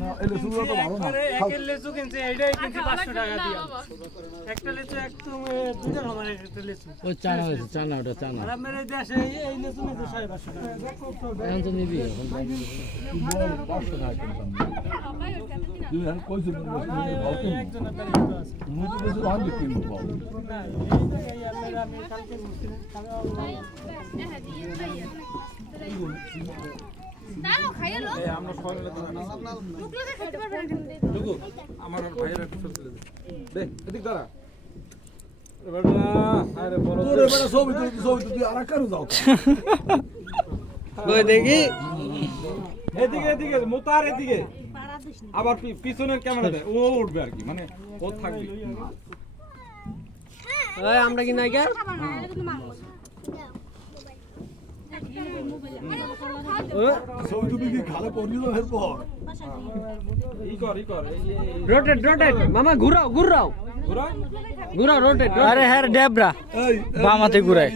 না এই লেচুগুলো তো ভালো না। একের লেচু কিনছে এইটাই কিনছে 500 টাকা দিয়ে একটা লেচু একদম দুইটা আমার একটা লেচু ওই চানা হয়েছে, চানা ওটা চানা। আর আমার এই দেশে এই লেচু নিতে 550 টাকা এখন তো নিবি এখন। বল 500 টাকা কিনতাম। তুই আর কইছিস না ভালো কিনবো। একজনের দাঁড়িয়ে আছে মুই তো লেচু আনতে কিনবো ভালো। না এই আমি কালকে মুসলিম খাবে দাও খাইয়ে লো এই আমরা সবাই মিলে দাঁড়ানো। লোকগুলোকে খেতে পারবে না কিন্তু টুকু আমার আর ভাইয়ের একটা ছবি তুলে দে এদিক দাঁড়া এবার আরে বড় তোর এবারে ছবি তুই আর কারো যাও। ওই দেখি এদিকে এদিকে মোতার এদিকে আবার পিছনের ক্যামেরা দেয় ও উঠবে আর কি মানে ও থাকবে ওই আমরা কি নাই গেল ছবি তুমি কি খালে পড়লি না এরপর? ই কর রোটেট রোটেট মামা ঘুরাও ঘুরাও ঘুরা ঘুরাও রোটেট আরে হ্যাঁ ডেবরা এই বামাতে ঘুরায়।